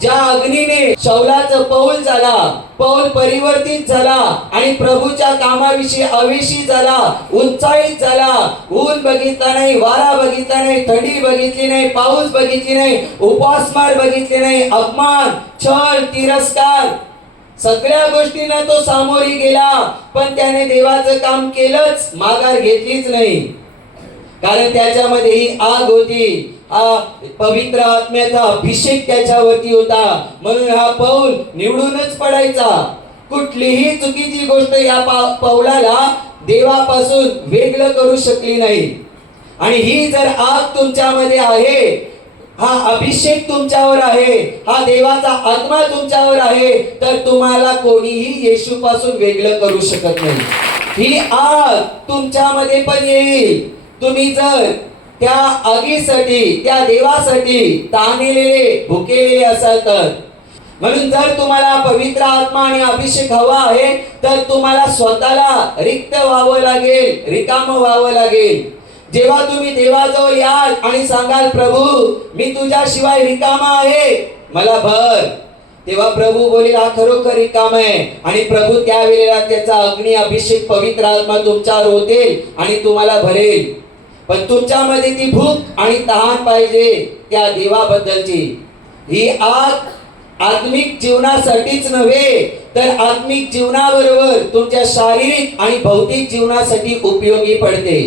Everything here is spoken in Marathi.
ज्या अग्नीने शौलाचं पौल झाला पौल परिवर्तित झाला आणि प्रभूच्या कामाविषयी अविषी झाला उंचाईत झाला. ऊन बघितला नाही वारा बघितला नाही थंडी बघितली नाही पाऊस बघितली नाही उपासमार बघितले नाही अपमान छळ तिरस्कार. सगळ्या गोष्टींना तो सामोरी गेला पण त्याने देवाचं काम केलंच माघार घेतलीच नाही. कारण त्याच्यामध्ये ही आग होती. पवित्र आत्म्याचा अभिषेक त्याच्यावरती होता. म्हणून हा पौल निवडूनच पडायचा. कुठलीही चुकीची गोष्ट या पा- पौलाला देवापासून वेगळं करू शकली नाही. आणि ही जर आग तुमच्यामध्ये आहे हा अभिषेक तुमच्यावर आहे हा देवाचा आत्मा तुमच्यावर आहे तर तुम्हाला कोणीही येशू पासून वेगळं करू शकत नाही. ही आग तुमच्यामध्ये पण येईल. तुम्ही जर त्या आगीसाठी त्या देवासाठी ताणलेले भुकेलेले असाल तर म्हणून जर तुम्हाला पवित्र आत्मा आणि अभिषेक हवा आहे तर तुम्हाला स्वतःला रिक्त व्हावं लागेल रिकाम व्हावं लागेल. जेव्हा तुम्ही देवाजवळ याल आणि सांगाल प्रभू मी तुझ्याशिवाय रिकामा आहे. मला भर. तेव्हा प्रभू बोलेल हा खरोखर रिकाम आहे. आणि प्रभू त्यावेळेला त्याचा अग्नी अभिषेक पवित्र आत्मा तुमच्यावर होतील आणि तुम्हाला भरेल. पण तुमच्यामध्ये ती भूक आणि तहान पाहिजे त्या देवाबद्दलची. ही आग आत्मिक जीवनासाठीच नव्हे तर आत्मिक जीवनाबरोबर तुमच्या शारीरिक आणि भौतिक जीवनासाठी उपयोगी पडते.